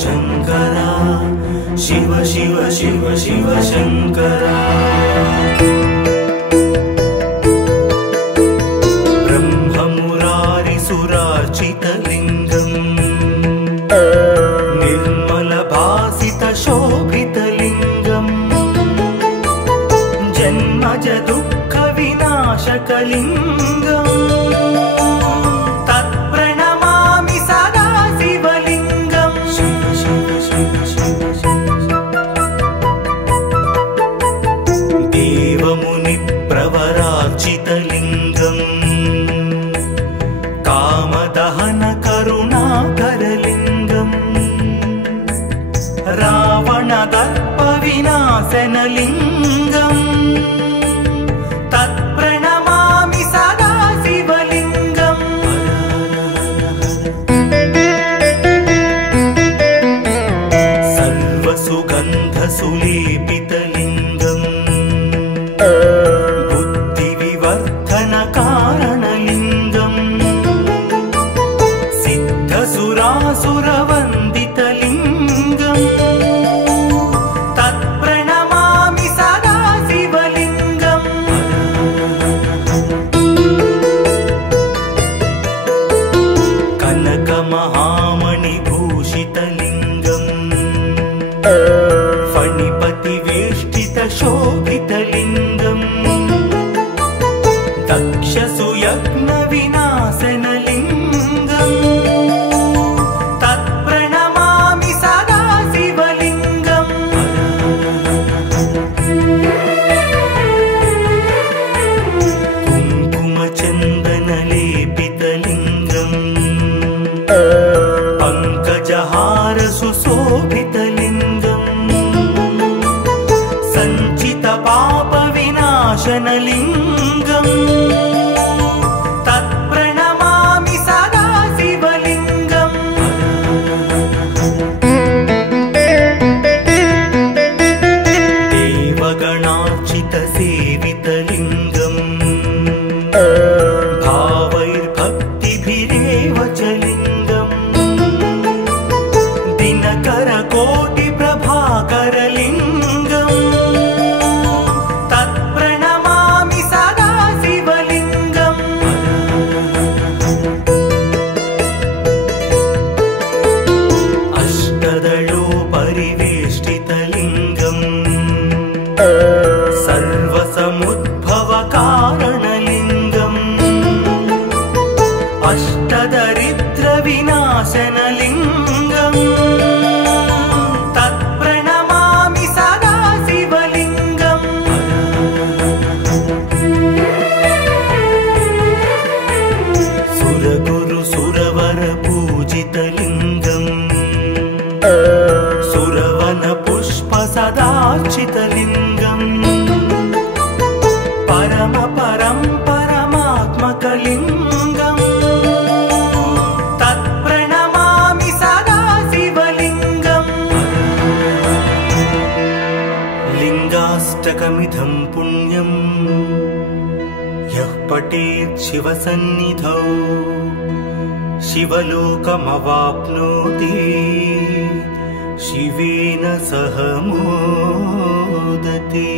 शङ्करा शिव शिव शिव शिव शङ्करा ब्रह्ममुरारिसुरार्चितलिङ्गम् निर्मलभासितशोभितलिङ्गम् जन्मज दुःखविनाशकलिङ्गम् तत्प्रणमामि सदा शिवलिङ्गम् शिव शिव शिव शिव देवमुनिप्रवरार्चितलिङ्गम् कामदहन करुणाकरलिङ्गम् रावणदर्पविनाशनलिङ्गम् तत्प्रणमामि सदा शिवलिङ्गम् सर्वसुगन्धसुलेपितलिङ्गम् बुद्धिविवर्धनकारणलिङ्गम् सिद्धसुरासुरवन्दितलिङ्गम् तत्प्रणमामि सदा शिवलिङ्गम् कनकमहामणिभूषितलिङ्गम् फणिपतिवेष्टितशोभितलिङ्गम् दक्षसुयज्ञविनाशनलिङ्गम् तत्प्रणमामि सदा शिवलिङ्गम् कुङ्कुमचन्दनलेपितलिङ्गम् पङ्कजहारसुशोभितलिङ्गम् सञ्चितपापविनाशनलिङ्गम् तत्प्रणमामि सदा शिवलिङ्गम् देवगणार्चितसेवितलिङ्गम् भावैर्भक्तिभिरेव च लिङ्गम् दिनकरकोटिप्रभाकरलिङ्गम् तत्प्रणमामि सदा शिवलिङ्गम् अष्टदलोपरिवेष्टितलिङ्गम् सर्वसमुद्भवकारणलिङ्गम् अष्टदरिद्रविनाशनलिङ्गम् तत्प्रणमामि सदा शिवलिङ्गम् सुरगुरुसुरवरपूजितलिङ्गम् सुरवनपुष्पसदार्चितलिङ्गम् परमात्मकलिङ्गम् तत्प्रणमामि सदा शिवलिङ्गम् लिङ्गाष्टकमिदं पुण्यम् यः पठेत् शिवसन्निधौ शिवलोकमवाप्नोति शिवेन सह मोदते।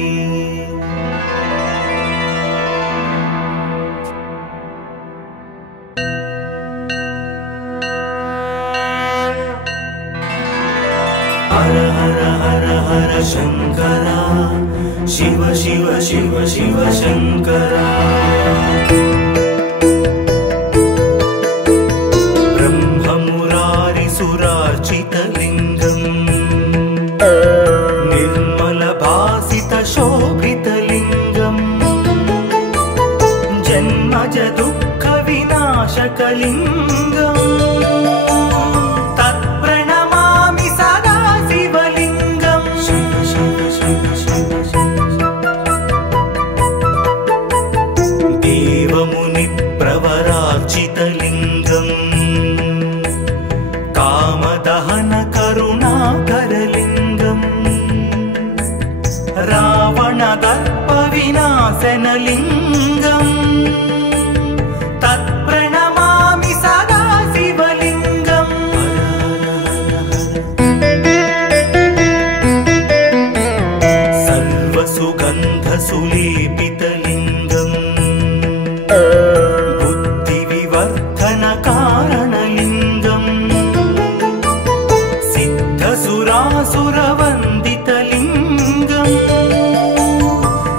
हर हर हर हर शङ्करा शिव शिव शिव शिव शङ्करा ब्रह्ममुरारिसुरार्चितलिङ्गम् निर्मलभासितशोभितलिङ्गम् जन्मज दुःखविनाशकलिङ्गम् तत्प्रणमामि सदा शिवलिङ्गम् शिव शिव शिव शिव देवमुनिप्रवरार्चितलिङ्गम् कामदहन करुणाकरलिङ्गम् रावणदर्पविनाशनलिङ्गम् तत्प्रणमामि सदा शिवलिङ्गम् बुद्धिविवर्धनकारणलिङ्गम् सिद्धसुरासुरवन्दितलिङ्गम्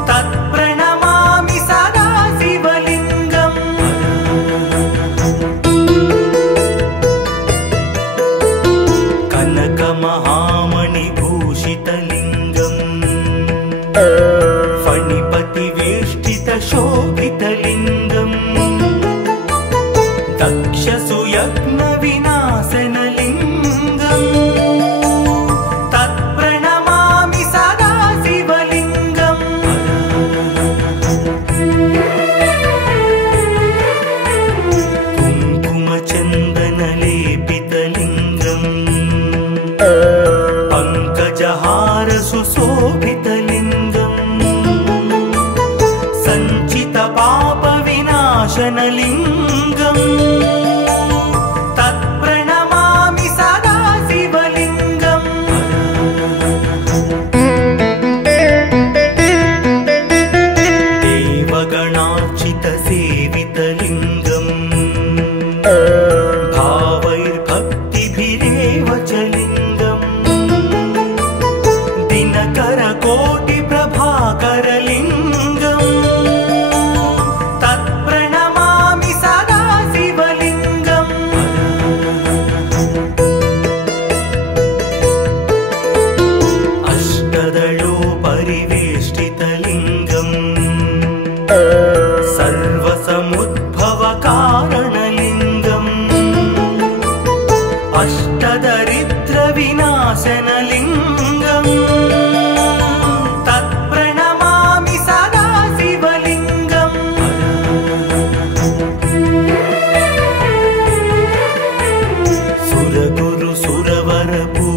तत्प्रणमामि सदा शिवलिङ्गम् कनकमहामणिभूषितलिङ्गम् फणिपतिवेष्टितशोभितलिङ्गम् दक्षसुयज्ञविनाशनलिङ्गम् तत्प्रणमामि सदा शिवलिङ्गम् कुङ्कुमचन्दनलेपितलिङ्गम् पङ्कजहारसुशोभितलिङ्गम् सञ्चितपापविनाशनलिङ्गम् तत्प्रणमामि सदा शिवलिङ्गम् देवगणार्चितसेवितलिङ्गम् भावैर्भक्तिभिरेव च लिङ्गम् दिनकरकोटिप्रभाकरलिङ्गम् तत्प्रणमामि सदा शिवलिङ्गम् अष्टदलोपरिवेष्टितलिङ्गम् सर्वसमुद्भवकारणलिङ्गम् अष्टदरिद्रविनाशनलिङ्गम् तत्प्रणमामि सदा शिवलिङ्गम्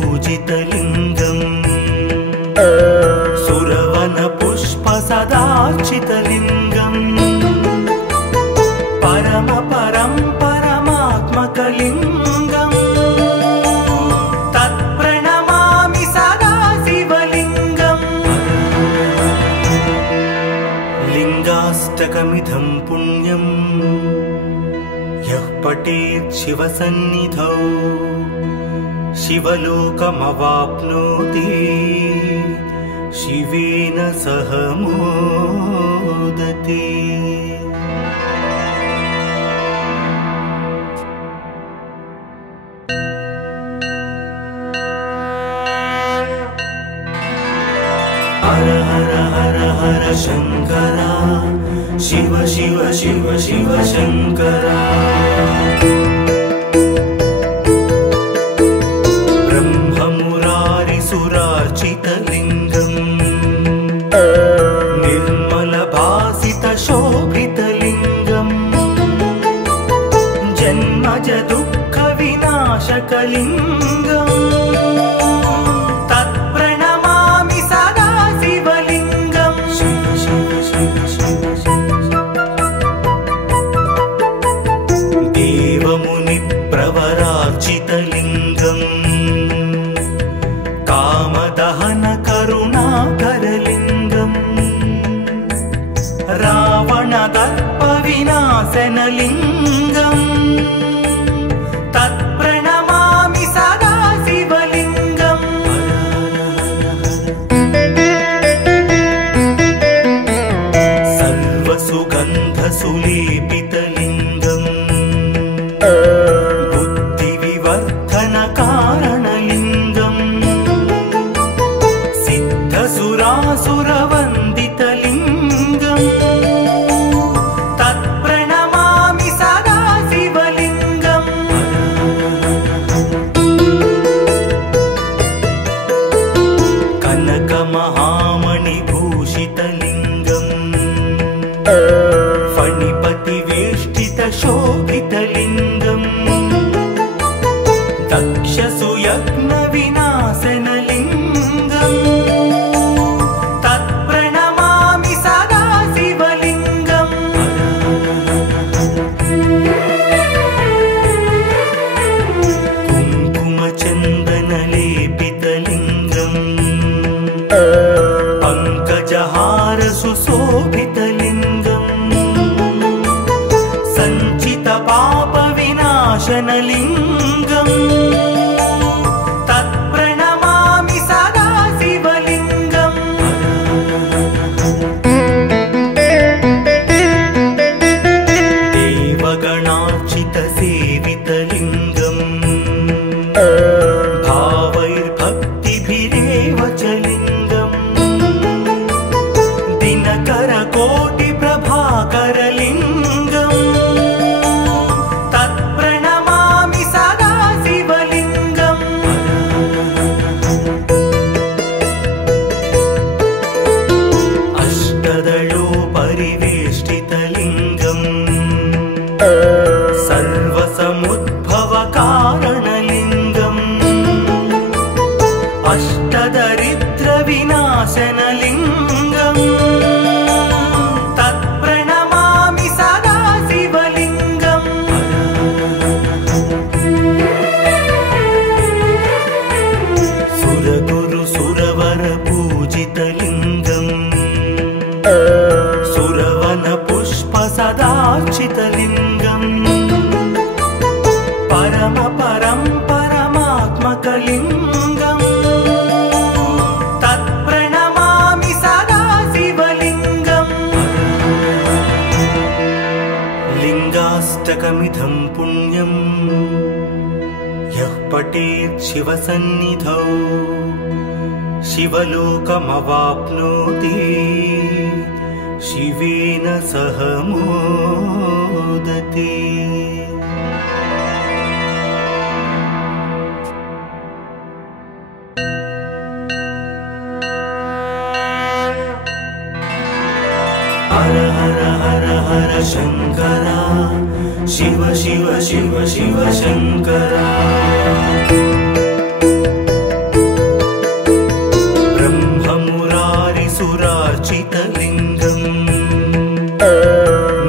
सुरगुरुसुरवरपूजितलिङ्गम् सुरवनपुष्पसदार्चितलिङ्गम् परमात्मकलिङ्गम् तत्प्रणमामि सदा शिवलिङ्गम् लिङ्गाष्टकमिदं पुण्यम् यः पठेत् शिवसन्निधौ शिवलोकमवाप्नोति शिवेन सह मोदते। हर हर हर हर शंकरा शिव शिव शिव शिव शंकरा ब्रह्ममुरारिसुरार्चितलिङ्गम् निर्मलभासितशोभितलिङ्गम् जन्मज दुःखविनाशकलिङ्गम् तत्प्रणमामि सदा शिवलिङ्गम् शिव शिव शिव शिव देवमुनिप्रवरार्चितलिङ्गम् कामदहनकरुणाकरलिङ्गम् रावणदर्पविनाशनलिङ्गम् तत्प्रणमामि सदा शिवलिङ्गम् सर्वसुगन्धसुलेपितलिङ्गम् बुद्धिविवर्धनकारणलिङ्गम् सिद्धसुरासुरवन्दितलिङ्गम् तत्प्रणमामि सदा शिवलिङ्गम् कनकमहामणिभूषितलिङ्गम् फणिपतिवेष्टित विनाशनलिङ्गम् तत्प्रणमामि सदा शिवलिङ्गम् देवगणार्चितसेवितलिङ्गम् भावैर्भक्तिभिरेव च लिङ्गम् दिनकरकोटिप्रभाकरलिङ्गम् तत्प्रणमामि सदा शिवलिङ्गम् अष्टदलोपरिवेष्टितलिङ्गम् सर्वसमुद्भवकारणलिङ्गम् अष्टदरिद्रविनाशनलिङ्गम् तत्प्रणमामि सदा शिवलिङ्गम् सुरगुरुसुरवरपूजितलिङ्गम् सुरवनपुष्पसदार्चितलिङ्गम् परमात्मकलिङ्गम् तत्प्रणमामि सदा शिवलिङ्गम् लिङ्गाष्टकमिदं पुण्यम् यः पठेत् शिवसन्निधौ शिवलोकमवाप्नोति शिवेन सह मोदते। हर हर हर हर शङ्करा शिव शिव शिव शिव शङ्करा ब्रह्ममुरारिसुरार्चितलिङ्गम्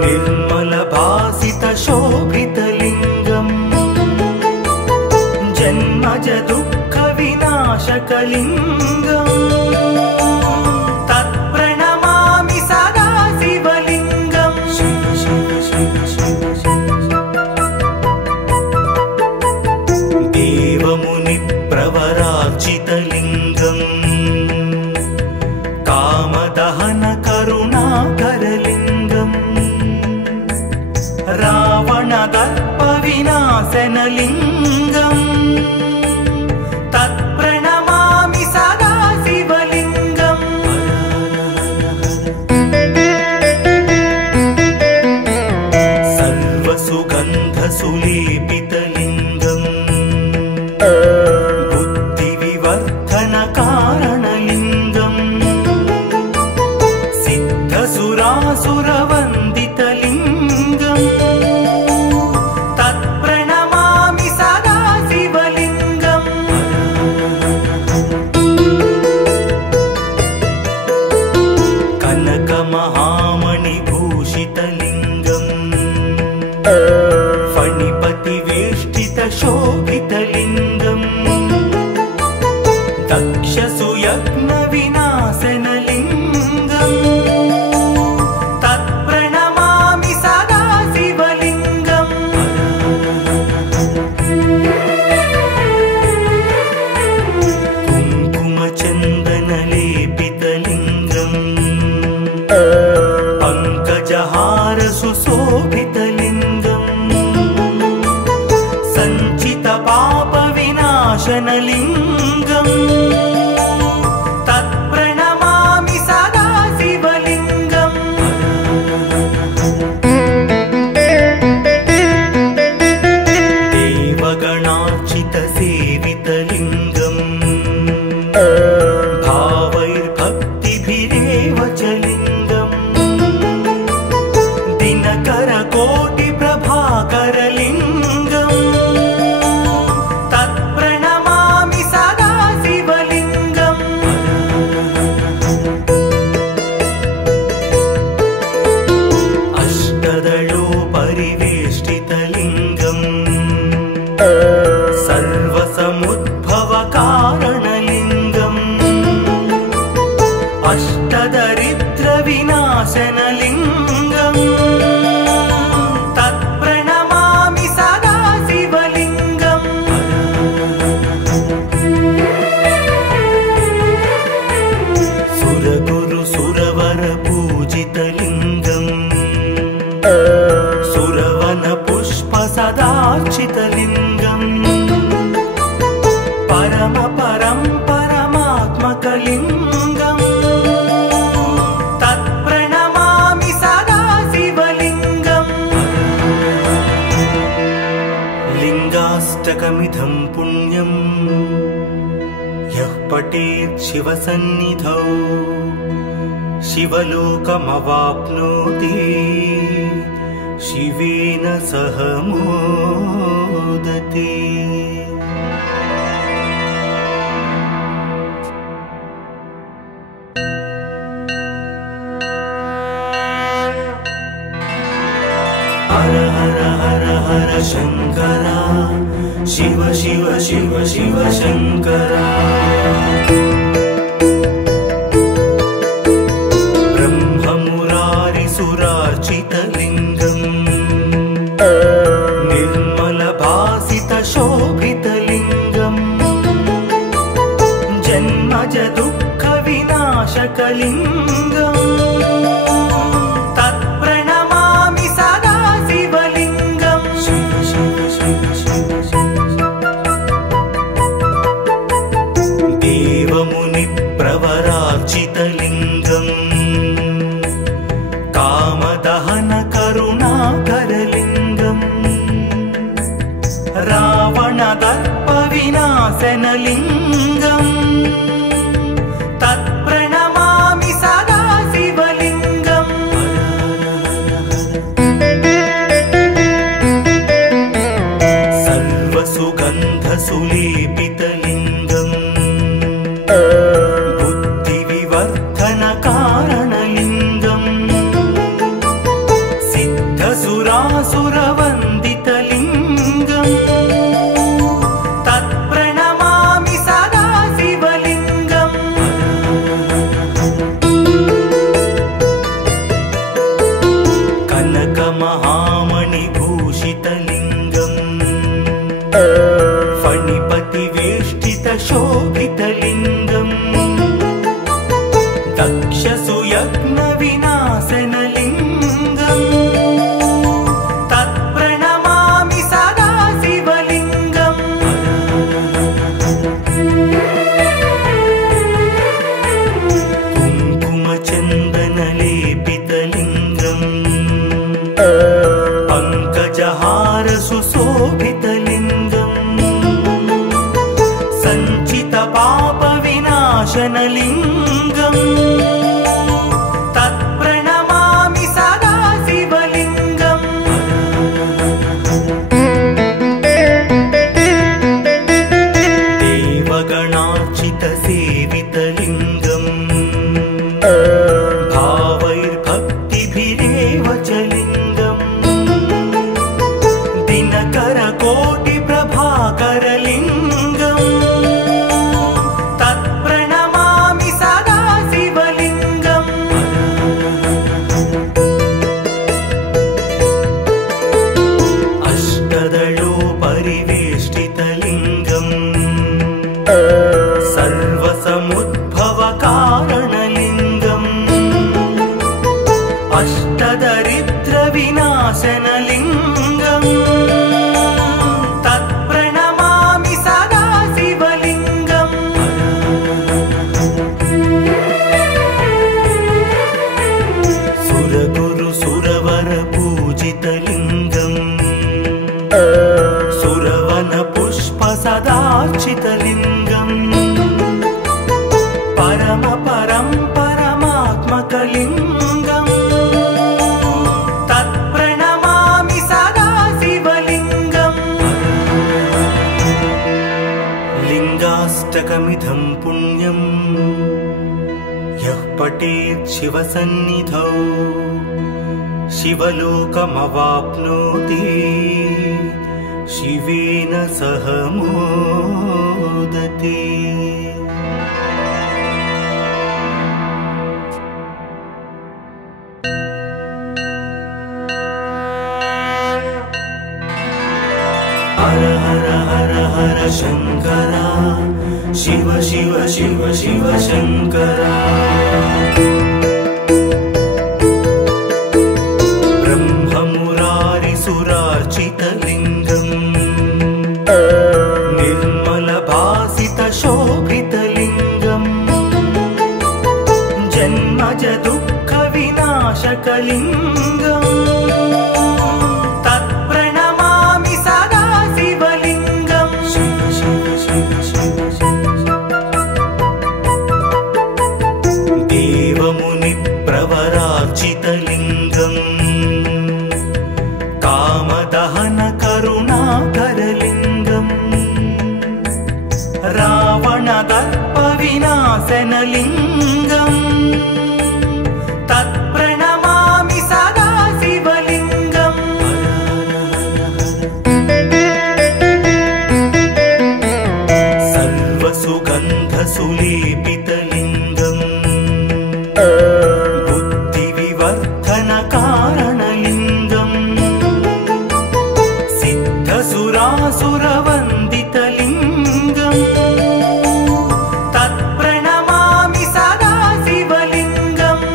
निर्मलभासितशोभितलिङ्गम् जन्मजदुःखविनाशकलिङ्गम् तत्प्रणमामि सदा शिवलिङ्गम् शिव शिव शिव शिव देवमुनिप्रवरार्चितलिङ्गम् कामदहनकरुणाकरलिङ्गम् रावणदर्पविनाशनलिङ्गम् तत्प्रणमामि सदा शिवलिङ्गम् सर्वसुगन्धसुलेपितलिङ्गम् बुद्धिविवर्धनकारणलिङ्गम् सिद्धसुरासुरवन्दितलिङ्गम् तत्प्रणमामि सदा शिवलिङ्गम् कनकमहामणिभूषितलिङ्गम् फणिपतिवेष्टितशोभितलिङ्गम् दक्षसुयज्ञविनाशनलिङ्गम् तत्प्रणमामि सदा शिवलिङ्गम् कुङ्कुमचन्दनलेपितलिङ्गम् पङ्कजहारसुशोभितलिङ्गम् सञ्चितपापविनाशनलिङ्गम् तत्प्रणमामि सदा शिवलिङ्गम् देवगणार्चितसेवितलिङ्गम् भावैर्भक्तिभिरेव च लिङ्गम् दिनकरकोटिप्रभाकरलिङ्गम् तत्प्रणमामि सदा शिवलिङ्गम् अष्टदलोपरिवेष्टितलिङ्गम् सर्वसमुद्भवकारणलिङ्गम् अष्टदरिद्रविनाशनलिङ्गम् तत्प्रणमामि सदा शिव सुरवन पुष्प सदार्चितलिङ्गम् परम परं परमात्मकलिङ्गम् तत्प्रणमामि सदा शिवलिङ्गम् लिङ्गाष्टकमिदं पुण्यम् यः पठेत् शिवसन्निधौ शिवलोकमवाप्नोति शिवेन सह मोदते। हर हर हर हर शङ्करा शिव शिव शिव शिव शङ्करा ब्रह्ममुरारिसुरार्चितलिङ्गम् निर्मलभासितशोभितलिङ्गम् जन्मज दुःखविनाशकलिङ्गम् तत्प्रणमामि सदा शिवलिङ्गम् शिव शिव शिव शिव देवमुनिप्रवरार्चितलिङ्गम् कामदहन करुणाकरलिङ्गम् रावणदर्पविनाशनलिङ्गम् तत्प्रणमामि सदा शिवलिङ्गम् सर्वसुगन्धसुलेपितलिङ्गम् बुद्धिविवर्धनकारणलिङ्गम् सिद्धसुरासुरवन्दितलिङ्गम् तत्प्रणमामि सदा शिवलिङ्गम् कनकमहामणिभूषितलिङ्गम् फणिपतिवेष्टितशोभितलिङ्गम् दक्षसुयज्ञविनाशनलिङ्गम् तत्प्रणमामि सदा शिवलिङ्गम् कुङ्कुमचन्दनलेपितलिङ्गम् पङ्कजहारसुशोभितलिङ्गम् सञ्चितपापविनाशनलिङ्गम् तत्प्रणमामि सदा शिवलिङ्गम् देवगणार्चितसेवितलिङ्गम् भावैर्भक्तिभिरेव च लिङ्गम् दिनकरकोटिप्रभाकरलिङ्गम् तत्प्रणमामि सदा शिवलिङ्गम् अष्टदलोपरिवेष्टितलिङ्गम् सर्वसमुद्भवकारणलिङ्गम् अष्टदरिद्रविनाशनलिङ्गम् तत्प्रणमामि सदा शिवलिङ्गम् सुरगुरुसुरवरपूजितलिङ्गम् सुरवनपुष्प सदार्चितलिङ्गम् परम परं परमात्मकलिङ्गम् तत्प्रणमामि सदा शिवलिङ्गम् लिङ्गाष्टकमिदं पुण्यम् यः पठेत् शिवसन्निधौ शिवलोकमवाप्नोति शिवेन सह मोदते। हर हर हर हर शङ्करा शिव शिव शिव शिव शङ्करा ब्रह्म सुरार्चितलिङ्गम् निर्मलभासितशोभितलिङ्गम् जन्मज दुःखविनाशकलिङ्गम् तत्प्रणमामि सदा शिवलिङ्गम् शिव शिव शिव शिव देवमुनिप्रवरार्चितलिङ्गम् कामदहनकरुणाकरलिङ्गम् रावणदर्पविनाशनलिङ्गम् तत्प्रणमामि सदा शिवलिङ्गम् सर्वसुगन्धसुलेपितलिङ्गम् बुद्धिविवर्धनकारणलिङ्गम् सिद्धसुरासुरवन्दितलिङ्गम् तत्प्रणमामि सदा शिवलिङ्गम्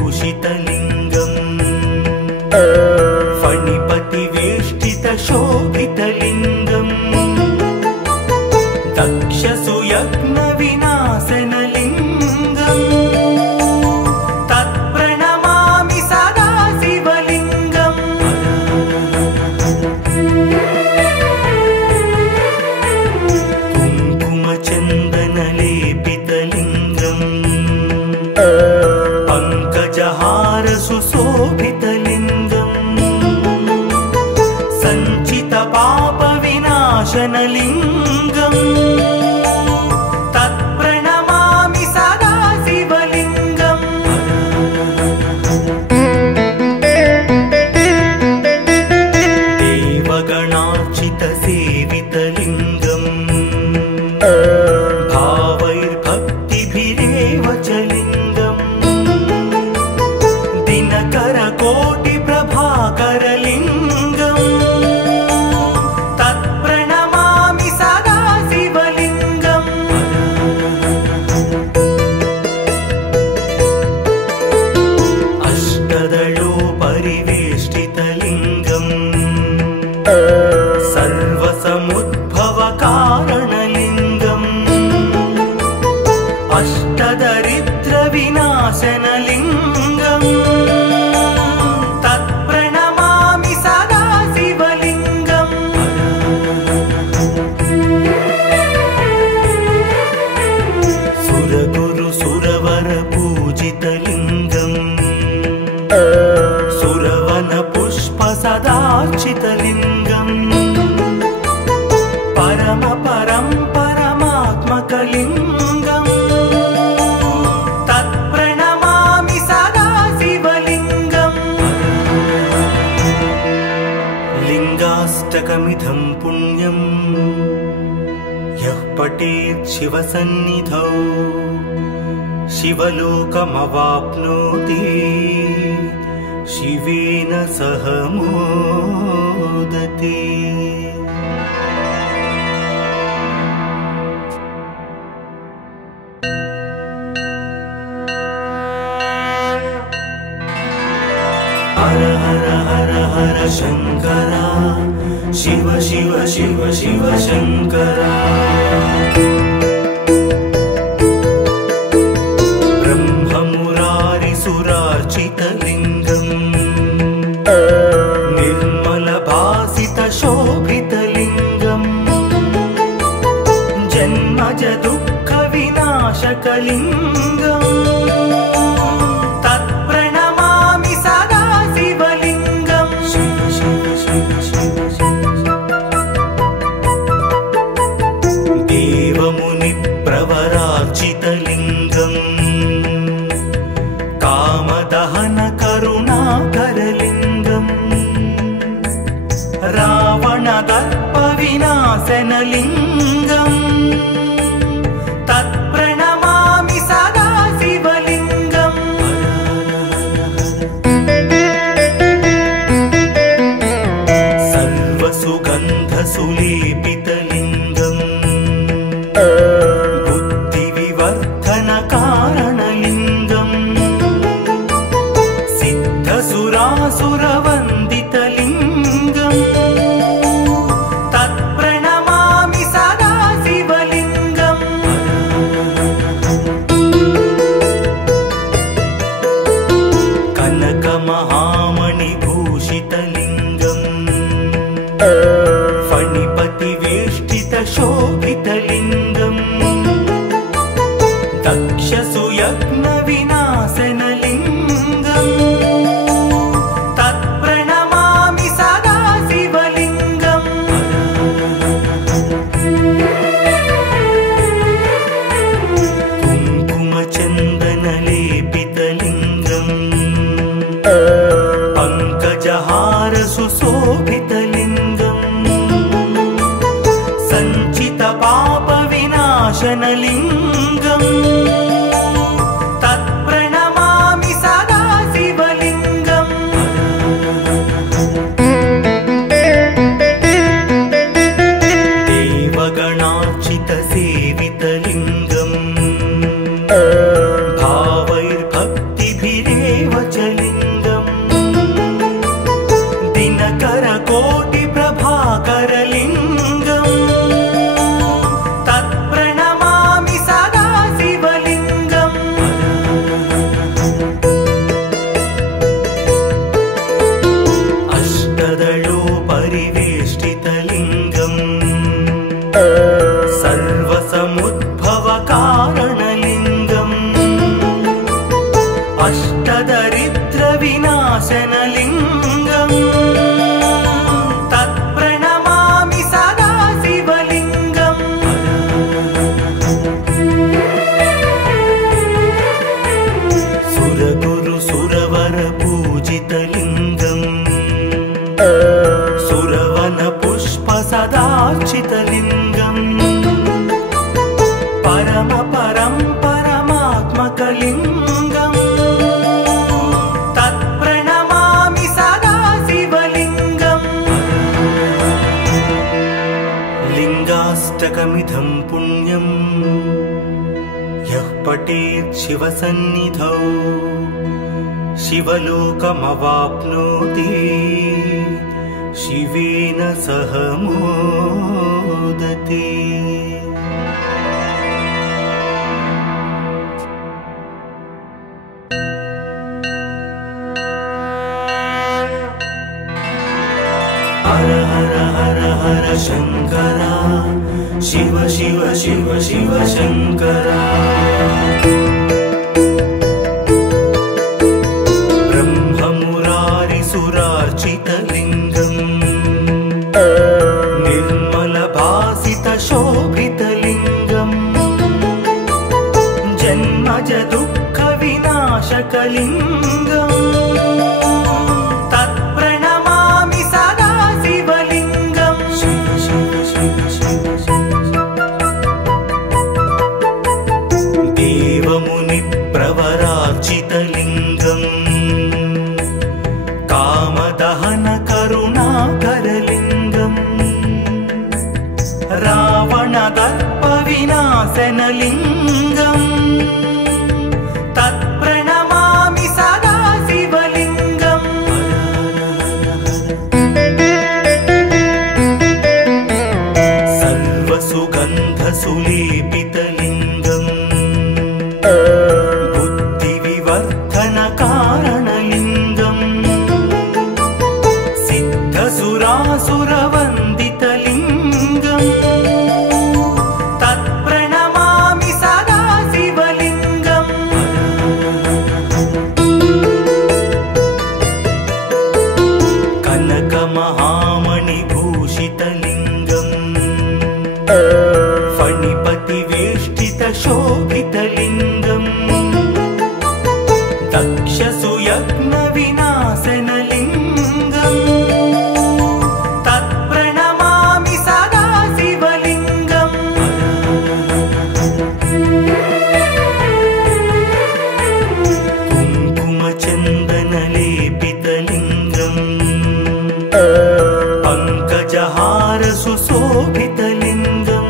कनकमहामणिभूषितलिङ्गम् फणिपतिवेष्टितशोभितलिङ्गम् दक्षसुयज्ञविनाशनलिङ्गम् तत्प्रणमामि सदा शिवलिङ्गम् कुङ्कुमचन्दनलेपितलिङ्गम् पङ्कजहारसुशोभितलिङ्गम् सञ्चितपापविनाशनलिङ्गम् तत्प्रणमामि सदा शिवलिङ्गम् देवगणार्चितसेवितलिङ्गम् भावैर्भक्तिभिरेव च लिङ्गम् दिनकरकोटिप्रभाकरलिङ्गम् तत्प्रणमामि सदा शिवलिङ्गम् अष्टदलोपरिवेष्टितलिङ्गम् सर्वसमुद्भवकारणलिङ्गम् अष्टदरिद्रविनाशनलिङ्गम् तत्प्रणमामि सदा शिवलिङ्गम् सुरगुरुसुरवरपूजितलिङ्गम् सुरवनपुष्पसदार्चितलिङ्गम् परमात्मकलिङ्गम् तत्प्रणमामि सदा शिवलिङ्गम् लिङ्गाष्टकमिदं पुण्यम् यः पठेत् शिवसन्निधौ शिवलोकमवाप्नोति शिवेन सह मोदते। हर हर हर हर शंकरा शिव शिव शिव शिव शंकरा ब्रह्ममुरारिसुरार्चितलिङ्गम् निर्मलभासितशोभितलिङ्गम् जन्मज दुःखविनाशकलिङ्गम् तत्प्रणमामि सदा शिवलिङ्गम् शिव शिव शिव शिव देवमुनिप्रवरार्चितलिङ्गम् कामदहनकरुणाकरलिङ्गम् रावणदर्पविनाशनलिङ्गम् तत्प्रणमामि सदा दक्षसुयज्ञविनाशनलिङ्गम् तत्प्रणमामि सदा शिवलिङ्गम् कुङ्कुमचन्दनलेपितलिङ्गम् पङ्कजहार सुशोभितलिङ्गम् सञ्चितपापविनाशनलिङ्गम् तत्प्रणमामि सदा शिवलिङ्गम् देवगणार्चितसेवितलिङ्गम् भावैर्भक्तिभिरेव च लिङ्गम् दिनकरकोटिप्रभाकरलिङ्गम् तत्प्रणमामि सदा शिवलिङ्गम् अष्टदलोपरिवेष्टितलिङ्गम् सर्वसमुद्भवकारणलिङ्गम् अष्टदरिद्रविनाशनलिङ्गम् तत्प्रणमामि सदा शिवलिङ्गम् सुरगुरुसुरवरपूजितलिङ्गम् सुरवनपुष्पसदार्चितलिङ्गम् परमात्मकलिङ्गम् तत्प्रणमामि सदा शिवलिङ्गम् लिङ्गाष्टकमिदं पुण्यम् यः पठेत् शिवसन्निधौ शिवलोकमवाप्नोति शिवेन सह मोदते। हर हर हर हर शंकरा शिव शिव शिव शिव शंकरा ब्रह्ममुरारिसुरार्चितलिङ्गम् निर्मलभासितशोभितलिङ्गम् जन्मज दुःखविनाशकलिङ्गम् तत्प्रणमामि सदा शिवलिङ्गम् शिव शिव शिव शिव देवमुनिप्रवरार्चितलिङ्गम् कामदहन करुणाकरलिङ्गम् रावणदर्पविनाशनलिङ्गम् तत्प्रणमामि सदा शिवलिङ्गम् सर्वसुगन्धसुलेपितलिङ्गम् बुद्धिविवर्धनकारणलिङ्गम् सिद्धसुरासुरवन्दितलिङ्गम् तत्प्रणमामि सदा शिवलिङ्गम् कनकमहामणिभूषितलिङ्गम् फणिपतिवेष्टितशोभितलिङ्गम् दक्षसुयज्ञविनाशनलिङ्गम् तत्प्रणमामि सदा शिवलिङ्गम् कुङ्कुमचन्दनलेपितलिङ्गम् पङ्कजहार सुशोभितलिङ्गम्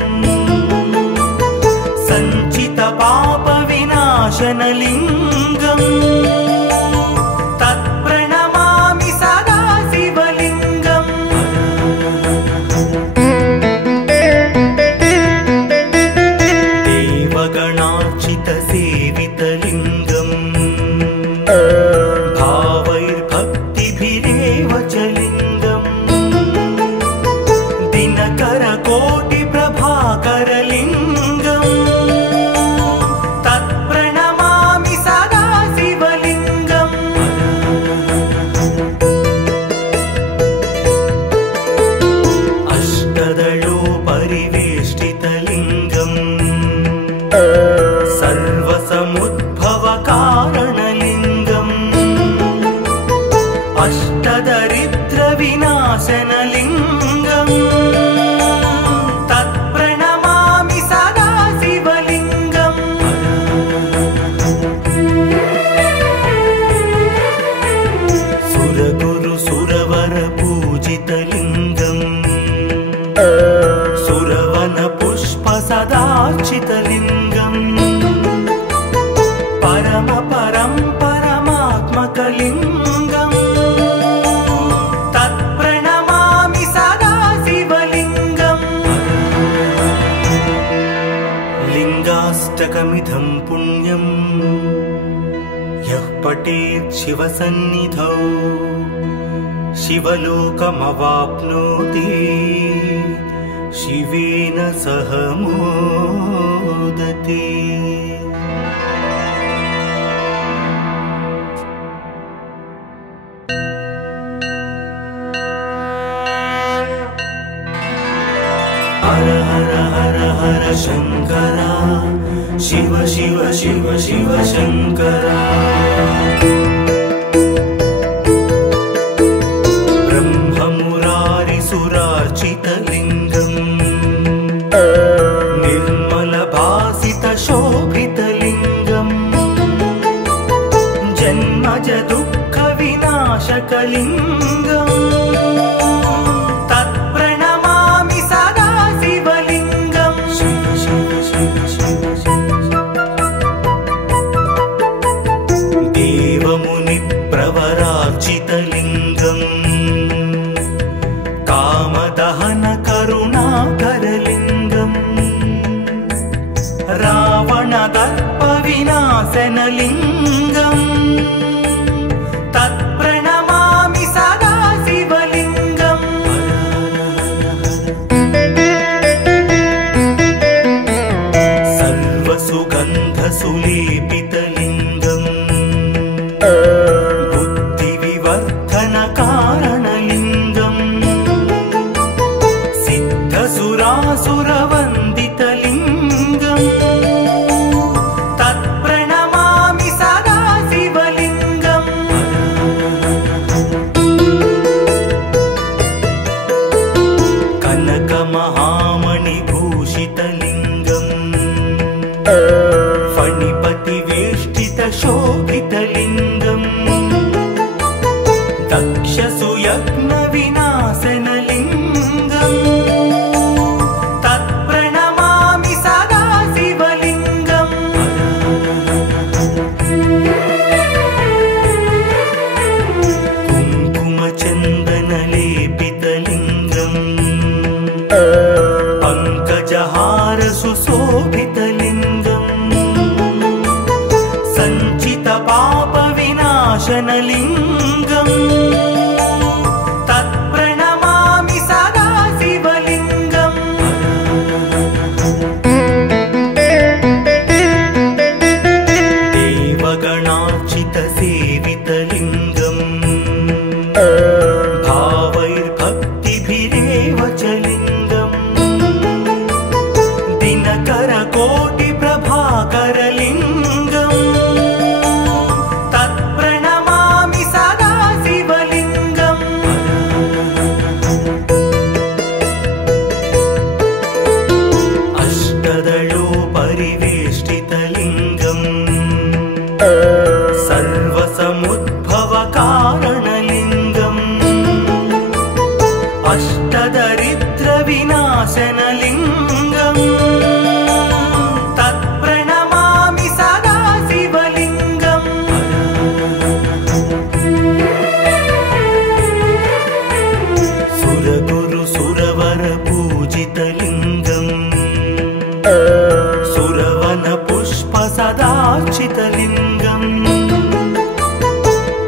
सञ्चितपापविनाशनलिङ्गम् तत्प्रणमामि सदा शिवलिङ्गम् देवगणार्चितसेवितलिङ्गम् भावैर्भक्तिभिरेव च लिङ्गम् दिनकरकोटिप्रभाकरलिङ्गम् तत् सर्वसमुद्भवकारणलिङ्गम् अष्टदरिद्रविनाशनलिङ्गम् तत्प्रणमामि सदा शिवलिङ्गम् सुरगुरु सुरवर पूजितलिङ्गम् सुरवन पुष्प सदार्चितलिङ्गम् परम परं परमात्मकलिङ्गम् तत्प्रणमामि सदा शिवलिङ्गम् लिङ्गाष्टकमिदं पुण्यम् यः पठेत् शिवसन्निधौ शिवलोकमवाप्नोति शिवेन सह मोदते। हर हर हर हर शंकरा शिव शिव शिव शिव शंकरा ब्रह्ममुरारिसुरार्चितलिङ्गम् निर्मलभासितशोभितलिङ्गम् जन्मज दुःखविनाशकलिङ्गम् तत्प्रणमामि सदा शिवलिङ्गम् शिव शिव शिव शिव देवमुनिप्रवरार्चितलिङ्गम् कामदहन करुणाकरलिङ्गम् रावणदर्पविनाशनलिङ्गम् तत्प्रणमामि सदा शिवलिङ्गम् सर्वसुगन्धसुलेपितलिङ्गम् बुद्धिविवर्धनकारणलिङ्गम् सिद्धसुरासुरवन्दितलिङ्गम् तत्प्रणमामि सदा शिवलिङ्गम् कनकमहामणिभूषितलिङ्गम् फणिपतिवेष्टितशोभितलिङ्गम् दक्षसुयज्ञविनाशनलिङ्गम् तत्प्रणमामि सदा शिवलिङ्गम् कुङ्कुमचन्दनलेपितलिङ्गम् पङ्कजहारसुशोभितलिङ्गम् सञ्चितपापविनाशनलिङ्गम् तत्प्रणमामि सदा शिवलिङ्गम् देवगणार्चितसेवितलिङ्गम् भावैर्भक्तिभिरेव च लिङ्गम् दिनकरकोटिप्रभाकरलिङ्गम् तत्प्रणमामि सदा शिवलिङ्गम् अष्टदलोपरिवेष्टितलिङ्गम् सर्वसमुद्भवकारणलिङ्गम् अष्टदरिद्रविनाशनलिङ्गम् तत्प्रणमामि सदा शिवलिङ्गम् सुरगुरु सुरवर पूजितलिङ्गम् सुरवन पुष्प सदार्चितलिङ्गम्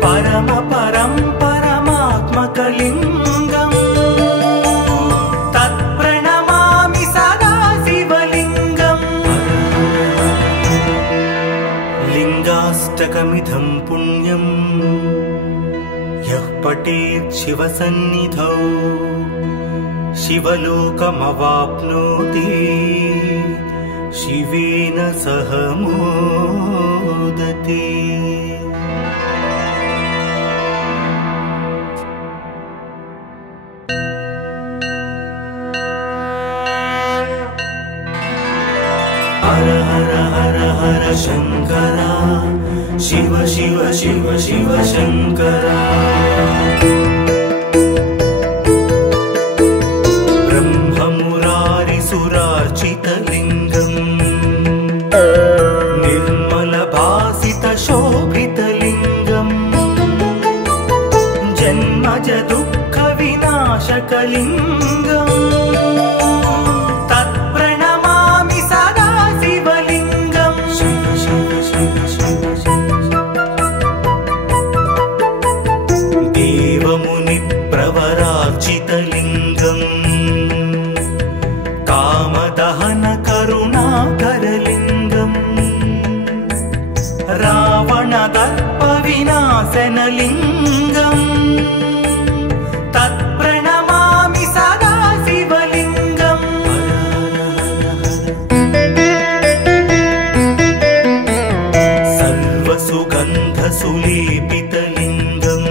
परम परं परमात्मकलिङ्गम् तत्प्रणमामि सदा शिवलिङ्गम् लिङ्गाष्टकमिदं पुण्यम् यः पठेत् शिवसन्निधौ शिवलोकमवाप्नोति शिवेन सह मोदते। हर हर हर हर शंकरा, शिव शिव शिव शिव शंकरा। ब्रह्ममुरारिसुरार्चितलिङ्गम् निर्मलभासितशोभितलिङ्गम् जन्मज दुःखविनाशकलिङ्गम् तत्प्रणमामि सदा शिवलिङ्गम्। शिव शिव शिव शिव देवमुनिप्रवरार्चितलिङ्गम् कामदहन करुणाकरलिङ्गम् रावणदर्पविनाशनलिङ्गम् तत्प्रणमामि सदा शिवलिङ्गम्। सर्वसुगन्धसुलेपितलिङ्गम्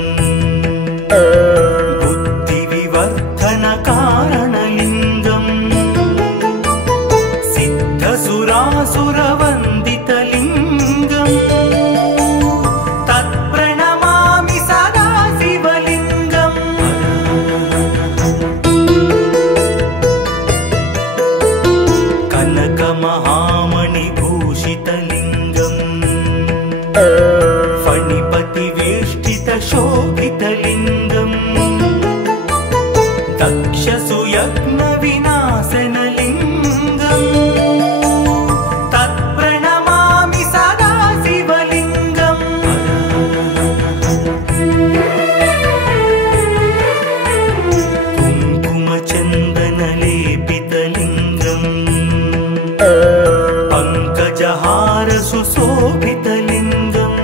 बुद्धिविवर्धनकारणलिङ्गम् सिद्धसुरासुरवन्दितलिङ्गम् तत्प्रणमामि सदा शिवलिङ्गम्। कनकमहामणिभूषितलिङ्गम् फणिपतिवेष्टितशोभितलिङ्गम् दक्षसुयज्ञविनाशनलिङ्गम् तत्प्रणमामि सदा शिवलिङ्गम्। कुङ्कुमचन्दनलेपितलिङ्गम् पङ्कजहारसुशोभितलिङ्गम्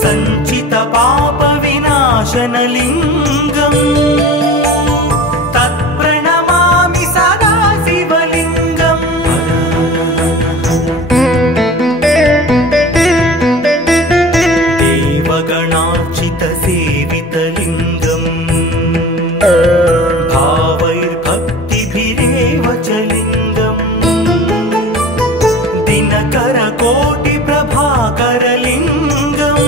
सञ्चितपापविनाशनलिङ्गम् तत्प्रणमामि सदा शिवलिङ्गम्। देवगणार्चितसेवितलिङ्गम् भावैर्भक्तिभिरेव च लिङ्गम् दिनकरकोटिप्रभाकरलिङ्गम्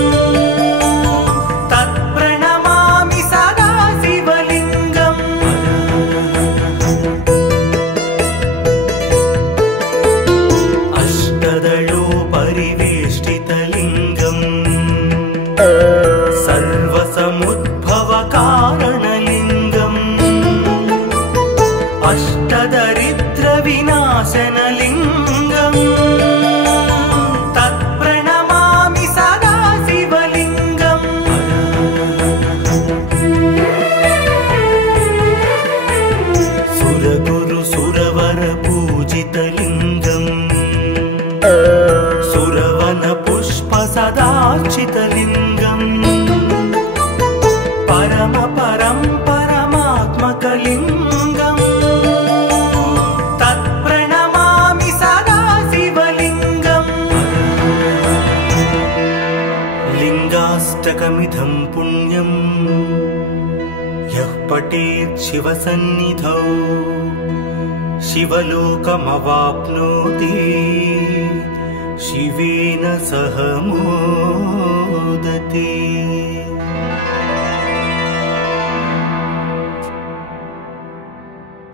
तत्प्रणमामि सदा शिवलिङ्गम्। अष्टदलोपरिवेष्टितलिङ्गम् सर्वसमुद्भवकारणलिङ्गम् अष्टदरिद्रविनाशनलिङ्गम् तत्प्रणमामि सदा शिवलिङ्गम्। सुरगुरुसुरवरपूजितलिङ्गम् सुरवनपुष्पसदार्चितलिङ्गम् परमात्मकलिङ्गम् तत्प्रणमामि सदा शिवलिङ्गम्। लिङ्गाष्टकमिदं पुण्यम् यः पठेत् शिवसन्निधौ शिवलोकमवाप्नोति शिवेन सह मोदते।